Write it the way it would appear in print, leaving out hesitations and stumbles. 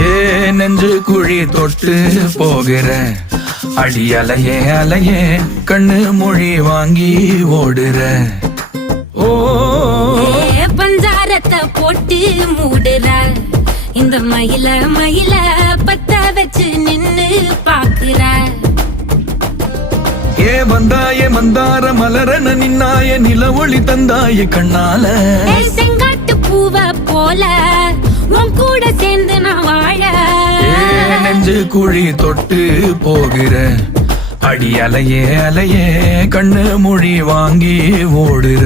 ஏ நெஞ்சு குழி தொட்டு போகிற அடி அலையே அலையே கண்ணு மொழி வாங்கி ஓடுற. ஓ பஞ்சாரத்தை போட்டு மூடுற இந்த மயில மயில பத்த வச்சு நின்னு பாக்குற. ஏ வந்தாய மந்தார மலரன நின்னாய நில ஒளி தந்தாய கண்ணால. செங்காட்டு பூவ போல உன் கூட சேர்ந்து நான் வாழ. நெஞ்சு குழி தொட்டு போகிற அடி அலையே அலையே கண்ணு மொழி வாங்கி ஓடுற.